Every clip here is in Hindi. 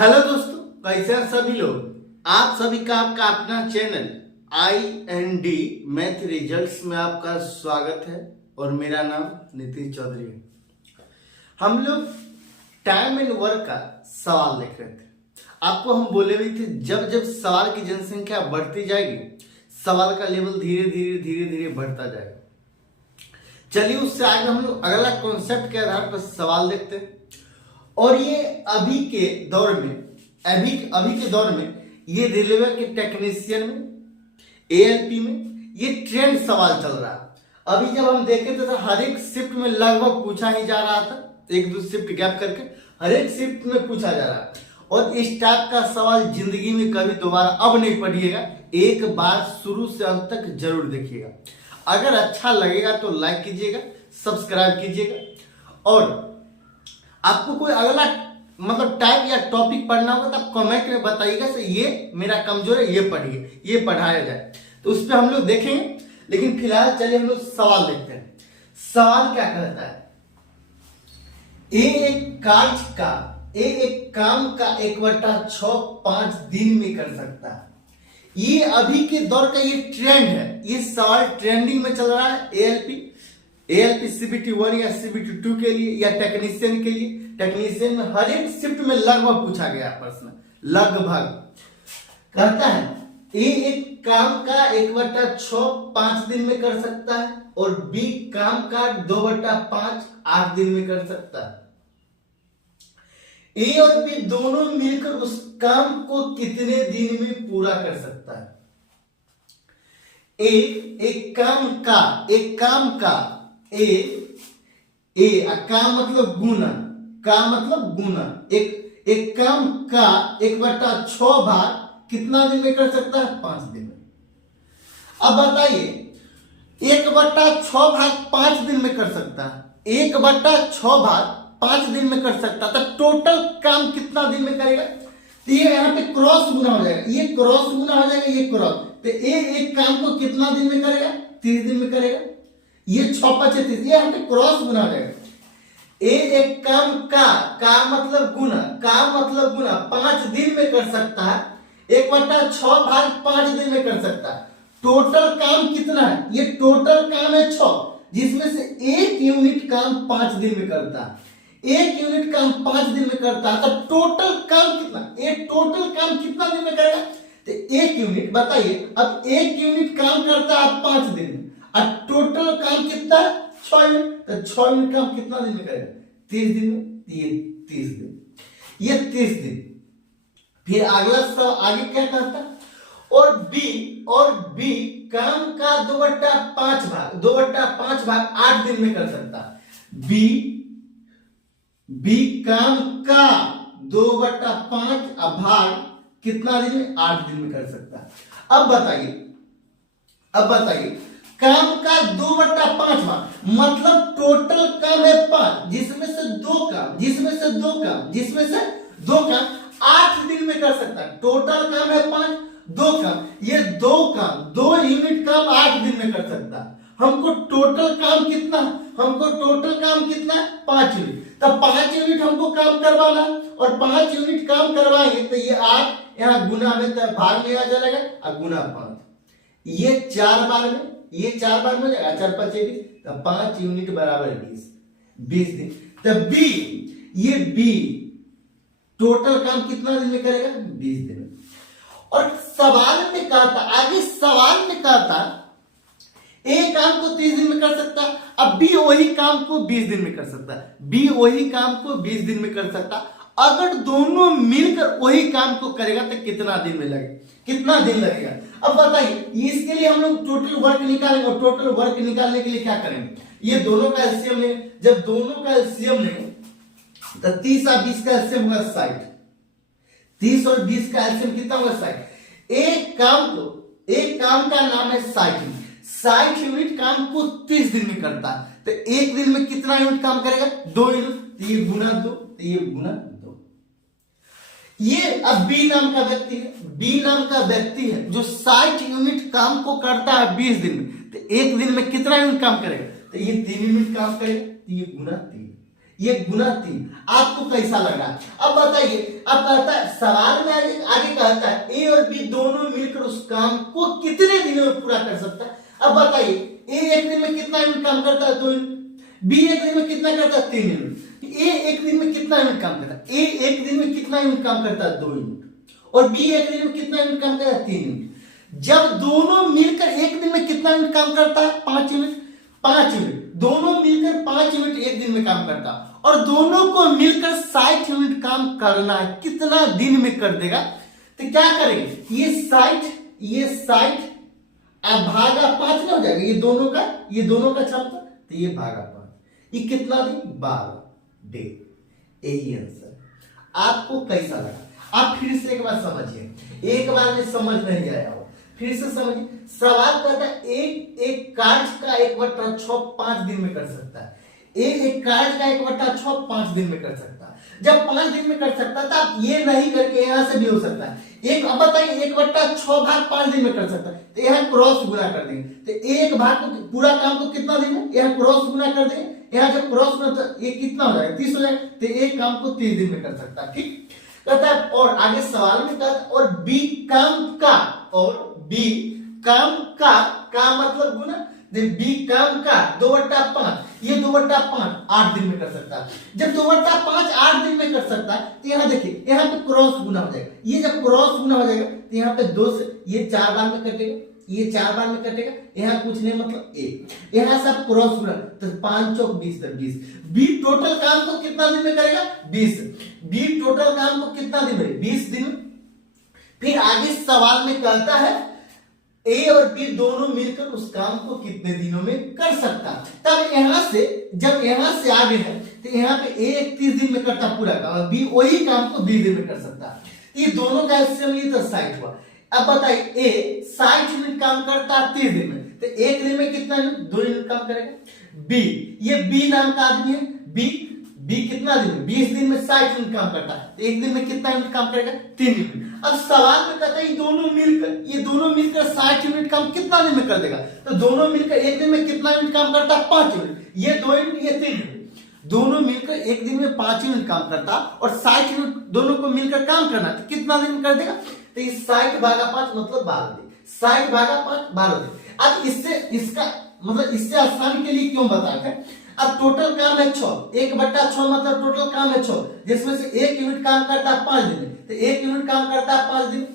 हेलो दोस्तों, कैसे हैं सभी लोग। आप सभी का आपका अपना चैनल IND मैथ रिजल्ट्स में आपका स्वागत है और मेरा नाम नितिन चौधरी है। हम लोग टाइम एंड वर्क का सवाल देख रहे थे। आपको हम बोले भी थे जब जब सवाल की जनसंख्या बढ़ती जाएगी सवाल का लेवल धीरे धीरे बढ़ता जाएगा। चलिए उससे आगे हम लोग अगला कॉन्सेप्ट के आधार पर सवाल देखते हैं। और ये अभी के दौर में ये रेलवे के टेक्नीशियन में ALP में ये ट्रेंड सवाल चल रहा है। अभी जब हम देखे तो हर एक शिफ्ट में लगभग पूछा ही जा रहा था, एक दो शिफ्ट गैप करके हर एक शिफ्ट में पूछा जा रहा है। और इस टाइप का सवाल जिंदगी में कभी दोबारा अब नहीं पढ़िएगा, एक बार शुरू से अंत तक जरूर देखिएगा। अगर अच्छा लगेगा तो लाइक कीजिएगा, सब्सक्राइब कीजिएगा। और आपको कोई अगला टाइप या टॉपिक पढ़ना होगा तो आप कमेंट में बताइएगा से ये मेरा कमजोर है, ये पढ़िए, ये पढ़ाया जाए, तो उस पर हम लोग देखेंगे। लेकिन फिलहाल चलिए हम लोग सवाल देखते हैं। सवाल क्या कहता है, एक काम का 1/6 5 दिन में कर सकता है। ये अभी के दौर का ये ट्रेंड है, ये सवाल ट्रेंडिंग में चल रहा है। ALP CBT 1 या CBT 2 के लिए या टेक्नीशियन के लिए। टेक्नीशियन में हर एक शिफ्ट में लगभग पूछा गया प्रश्न, लगभग कहता है एक काम का 1/6 5 दिन में कर सकता है और B काम का 2/5 8 दिन में कर सकता है। A और B दोनों मिलकर उस काम को कितने दिन में पूरा कर सकता है। एक काम का काम मतलब गुना, एक काम का 1/6 भाग कितना दिन में कर सकता है, 5 दिन में। अब बताइए 1/6 भाग 5 दिन में कर सकता है, 1/6 भाग 5 दिन में कर सकता है, तो टोटल काम कितना दिन में करेगा। तो ये यहाँ पे क्रॉस गुना हो जाएगा, ये क्रॉस गुना हो जाएगा, ये क्रॉस, तो एक काम को कितना दिन में करेगा, 30 दिन में करेगा। ये 6 5 30, ये यहाँ पे क्रॉस गुना हो जाएगा। एक काम का मतलब गुना 5 दिन में कर सकता है, 1/6 भाग 5 दिन में कर सकता है। टोटल काम कितना है, ये टोटल काम है 6, जिसमें से 1 यूनिट काम 5 दिन में करता है। 1 यूनिट काम 5 दिन में करता है, तो टोटल काम कितना दिन में करेगा। तो 1 यूनिट बताइए, अब 1 यूनिट काम करता है 5 दिन में और टोटल काम कितना है 6 यूनिट, तो 6 यूनिट काम कितना दिन में करेगा, 30 दिन में। ये 30 दिन। फिर अगला सवाल आगे क्या कहता है, और बी काम का 2/5 भाग 8 दिन में कर सकता है। बी काम का 2/5 भाग कितना दिन में, 8 दिन में कर सकता है। अब बताइए काम का 2/5 भाग मतलब टोटल काम है 5, जिसमें से दो काम 8 दिन में कर सकता है। टोटल काम है 5, 2 काम, ये 2 यूनिट काम 8 दिन में कर सकता है। हमको टोटल काम कितना है 5 यूनिट, तब 5 यूनिट हमको काम करवाना, और 5 यूनिट काम करवाएंगे तो ये 8 यहाँ गुना में तो भाग में आ जाएगा और गुना 5, ये 4 बार में हो जाएगा, 4 5 20, तो 5 यूनिट बराबर 20 दिन। तो बी टोटल काम कितना दिन में करेगा, 20 दिन में। और सवाल में कहा था एक काम को 30 दिन में कर सकता है, अब बी वही काम को 20 दिन में कर सकता है। अगर दोनों मिलकर वही काम को करेगा तो कितना दिन लगेगा। अब बताइए इसके लिए हम लोग टोटल वर्क निकालेंगे, और टोटल वर्क निकालने के लिए क्या करेंगे, ये दोनों का एलसीएम लेंगे। जब दोनों का एलसीएम लेंगे तो 30 और 20 का एलसीएम होगा 60। 30 और 20 का एलसीएम कितना होगा 60। एक काम का नाम है 60 यूनिट काम को 30 दिन में करता है, तो एक दिन में कितना यूनिट काम करेगा, 2 यूनिट, तो ये गुना 2, तो ये गुना 2। ये अब बी नाम का व्यक्ति है जो 60 यूनिट काम को करता है 20 दिन में, तो एक दिन में कितना यूनिट काम करेगा, तो ये 3 यूनिट काम करेगा, तो ये गुना 3। ये गुना 3। आपको कैसा लग रहा है? अब बताइए, अब कहता है सवाल में आगे आगे कहता है ए और बी दोनों मिलकर उस काम को कितने दिनों में पूरा कर सकता है। अब बताइए, ए एक दिन में कितना यूनिट काम करता है? 2 यूनिट। बी एक दिन में कितना करता है? 3 यूनिट। ए एक दिन में कितना यूनिट काम करता है? ए एक दिन में कितना यूनिट काम करता है? 2 यूनिट। और बी एक दिन में कितना यूनिट काम करता है? 3 यूनिट। जब दोनों मिलकर एक दिन में कितना यूनिट काम करता है? 5 यूनिट। 5 यूनिट, दोनों मिलकर 5 यूनिट एक दिन में काम करता है, और दोनों को मिलकर 60 यूनिट काम करना है, कितना दिन में कर देगा? तो क्या करेंगे, ये 60 अब भागा 5 ना हो जाएगा, ये दोनों का क्षमता, तो ये भागा 5, ये कितना दिन? 12 डे। यही आंसर। आपको कैसा लगा? आप फिर से एक बार समझिए, एक बार में समझ नहीं आया हो फिर से समझिए। सवाल कहता है एक कार्य का 1/6 5 दिन में कर सकता है। एक कार्य का 1/6 5 दिन में कर सकता है। जब 5 दिन में कर सकता है तो आप ये नहीं करके यहां से भी हो सकता है। अब बताइए 1/6 भाग 5 दिन में कर सकता है, तो यहाँ क्रॉस गुना कर देंगे, तो एक भाग को पूरा काम को कितना दिन में? यहाँ क्रॉस गुना कर देंगे, यहाँ जब क्रॉस गुना तो ये कितना हो जाएगा? 30 हो जाएगा, तो एक काम को 30 दिन में कर सकता है। ठीक कहता है। और आगे सवाल में कहता है और बी काम का, और बी काम का मतलब गुना, बी काम का 2/5, ये 2/5 8 दिन में कर सकता है। जब 2/5 8 दिन में कर सकता है, तो यहाँ देखिए, यहाँ पे क्रॉस गुना हो जाएगा। ये जब क्रॉस गुना हो जाएगा तो यहाँ पे 2 से ये 4 बार में कटेगा, ये 4 बार में कटेगा, यहाँ कुछ नहीं मतलब 1, यहाँ सब क्रॉस गुना, तो 5 चौक 20 तक 20। बी टोटल काम को कितना दिन में करेगा? 20। बी टोटल काम को कितना दिन में? 20 दिन। फिर आगे सवाल में कहता है ए और बी दोनों मिलकर उस काम को कितने दिनों में कर सकता। तब यहां से जब यहां से आगे है तो यहाँ पे ए 30 दिन में करता पूरा काम, बी वही काम को 20 दिन में कर सकता। ये दोनों का मिली तो 60 हुआ। अब बताइए ए 60 यूनिट काम करता है 30 दिन में, तो एक दिन में कितना यूनिट? 2 यूनिट काम करेगा। बी, ये बी नाम का आदमी है, बी कितना दिन में? 20 दिन में 60 यूनिट काम करता है, तो एक दिन में कितना यूनिट काम करेगा? 3 यूनिट। अब सवाल में कहता है ये दोनों मिलकर 60 यूनिट काम कितना दिन में कर देगा? तो दोनों मिलकर एक दिन में कितना यूनिट काम करता है? 5 यूनिट। ये 2 यूनिट, ये 3 यूनिट। दोनों मिलकर एक दिन में 5 यूनिट काम करता, और 60 यूनिट दोनों को मिलकर काम करना, तो कितना दिन में कर देगा? तो ये 60 भागा 5 मतलब 12 दिन। 60 भागा 5 12 दिन। अब इससे आसानी के लिए क्यों बताते हैं? अब टोटल काम है 6, 1/6 मतलब टोटल काम है 6, जिसमें से 1 यूनिट काम करता है 5 दिन में, तो 1 यूनिट काम करता है 5 दिन।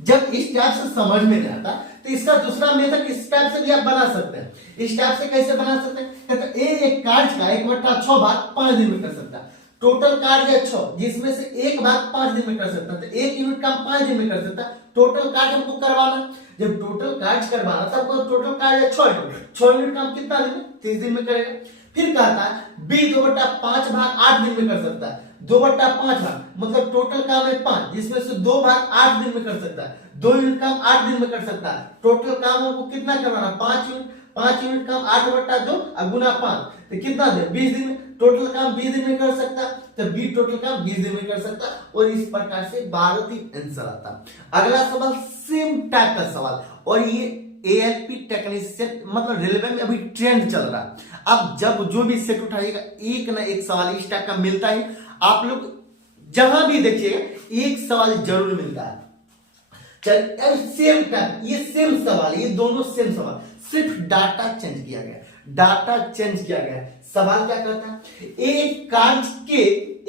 जब इस टाइप से समझ में नहीं आता तो इसका दूसरा मेथड इस टाइप से भी आप बना सकते हैं। इस टाइप से कैसे बना सकते हैं? तो एक कार्य का 1/6 भाग 5 दिन में कर सकता है। टोटल कार्य है 6, जिसमें से 1 भाग 5 दिन में कर सकता है, तो 1 यूनिट काम 5 दिन में कर सकता है। टोटल कार्य हमको करवाना, जब टोटल कार्य करवाना तब टोटल कार्य है 6 यूनिट काम कितना दिन में? 30 दिन में करेगा। फिर कहता है बी 2/5 भाग 8 दिन में कर सकता है। 2/5 भाग मतलब टोटल काम है 5, जिसमें से 2 भाग 8 दिन में कर सकता है। 2 यूनिट काम 8 दिन में कर सकता है। टोटल काम हमको कितना करवाना? 5 यूनिट। 5 यूनिट काम 8/2 और गुना 5, तो कितना दिन? 20 दिन में। टोटल काम 20 दिन में कर सकता है, तो बी टोटल काम 20 दिन में कर सकता है। और इस प्रकार से 12 दिन आंसर आता। अगला सवाल सेम टाइप का सवाल, और ये एएलपी टेक्नीशियन मतलब रेलवे में अभी ट्रेंड चल रहा है। अब जब जो भी सेट उठाइएगा एक ना एक सवाल इस टाइप का मिलता है। आप लोग जहां भी देखिएगा एक सवाल जरूर मिलता है। चल सेम टाइप, ये सेम सवाल, ये दोनों सेम सवाल, सिर्फ डाटा चेंज किया गया। सवाल क्या कहता है? एक कार्य के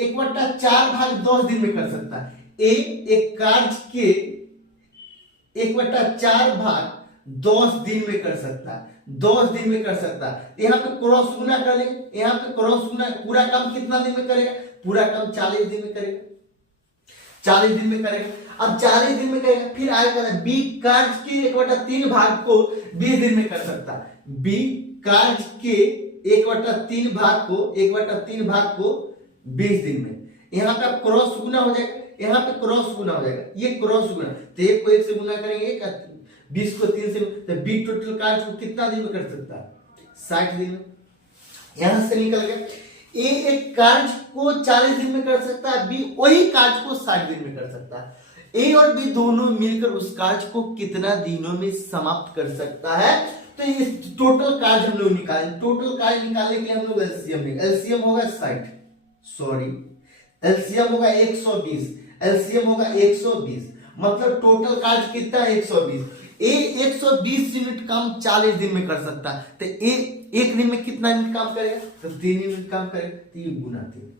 1/4 भाग 10 दिन में कर सकता है। एक कार्य के 1/4 भाग 10 दिन में कर सकता है। 10 दिन में कर सकता है। यहाँ पे क्रॉस गुना कर लेंगे, यहाँ पे क्रॉस गुना, पूरा काम कितना दिन में करेगा? पूरा काम 40 दिन में करेगा। 40 दिन में करेगा। अब 40 दिन में करेगा, फिर आएगा बी कार्य के 1/3 भाग को 20 दिन में कर सकता है। बी कार्य के 1/3 भाग को 20 दिन में। यहाँ पे क्रॉस गुना हो जाएगा, यहाँ पे क्रॉस गुना हो जाएगा, ये क्रॉस गुना, तो 1 को 1 से गुना करेंगे, 20 को 3 से, तो बी टोटल कार्य को कितना दिन में कर सकता है? 60 दिन में। यहां से निकल गया ए एक कार्य को 40 दिन में कर सकता है, बी वही कार्य को 60 दिन में कर सकता है। ए और बी दोनों मिलकर उस कार्य को कितना दिनों में समाप्त कर सकता है? तो ये टोटल कार्ज हम लोग निकालें, टोटल कार्ज निकालने के लिए हम लोग एलसीएम लेंगे। एलसीएम होगा 60, सॉरी एलसीएम होगा 120, एलसीएम होगा 120, मतलब टोटल कार्ज कितना है 120। ए 120 यूनिट काम 40 दिन में कर सकता है, तो ए एक दिन में कितना यूनिट काम करेगा, तो 3 यूनिट काम करेगा। तो ये गुना 3,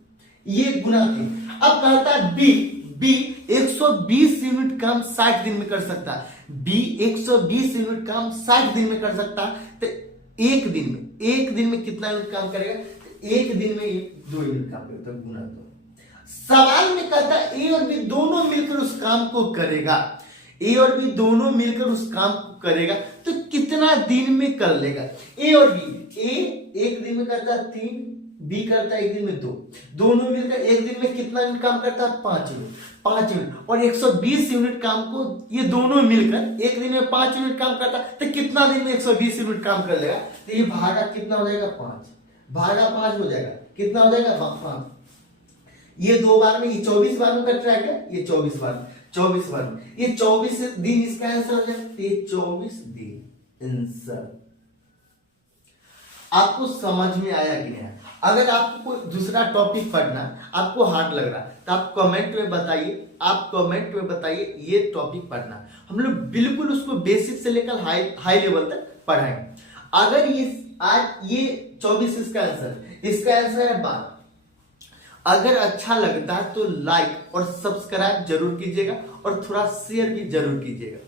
ये गुना 3। अब कहता है बी 120 यूनिट काम 60 दिन में कर सकता है। बी 120 यूनिट काम 60 दिन में कर सकता है, तो एक दिन में कितना यूनिट काम करेगा, तो एक दिन में 2 यूनिट काम करेगा, तो गुना 2। सवाल में कहता है ए और बी दोनों मिलकर उस काम को करेगा, ए और बी दोनों मिलकर उस काम को करेगा, तो कितना दिन में कर लेगा। ए और बी, ए एक दिन में करता है 3, बी करता है एक दिन में 2, दोनों मिलकर एक दिन में कितना यूनिट काम करता है, 5 यूनिट। और 120 यूनिट काम को ये दोनों मिलकर एक दिन में 5 यूनिट काम करता है, तो कितना दिन में 120 यूनिट काम कर लेगा। तो ये भागा कितना हो जाएगा, 5 भागा 5 हो जाएगा, कितना हो जाएगा 5। ये 2 बार में, ये 24 बार में कट रहा है, ये 24 बार में, ये 24 दिन इसका आंसर हो जाएगा। तो ये 24 दिन आंसर। आपको समझ में आया कि नहीं? अगर आपको कोई दूसरा टॉपिक पढ़ना आपको हार्ड लग रहा तो आप कमेंट में बताइए, ये टॉपिक पढ़ना। हम लोग बिल्कुल उसको बेसिक से लेकर हाई लेवल तक पढ़ाएंगे। अगर ये आज ये 24 इसका आंसर है 12। अगर अच्छा लगता है तो लाइक और सब्सक्राइब जरूर कीजिएगा और थोड़ा शेयर भी जरूर कीजिएगा।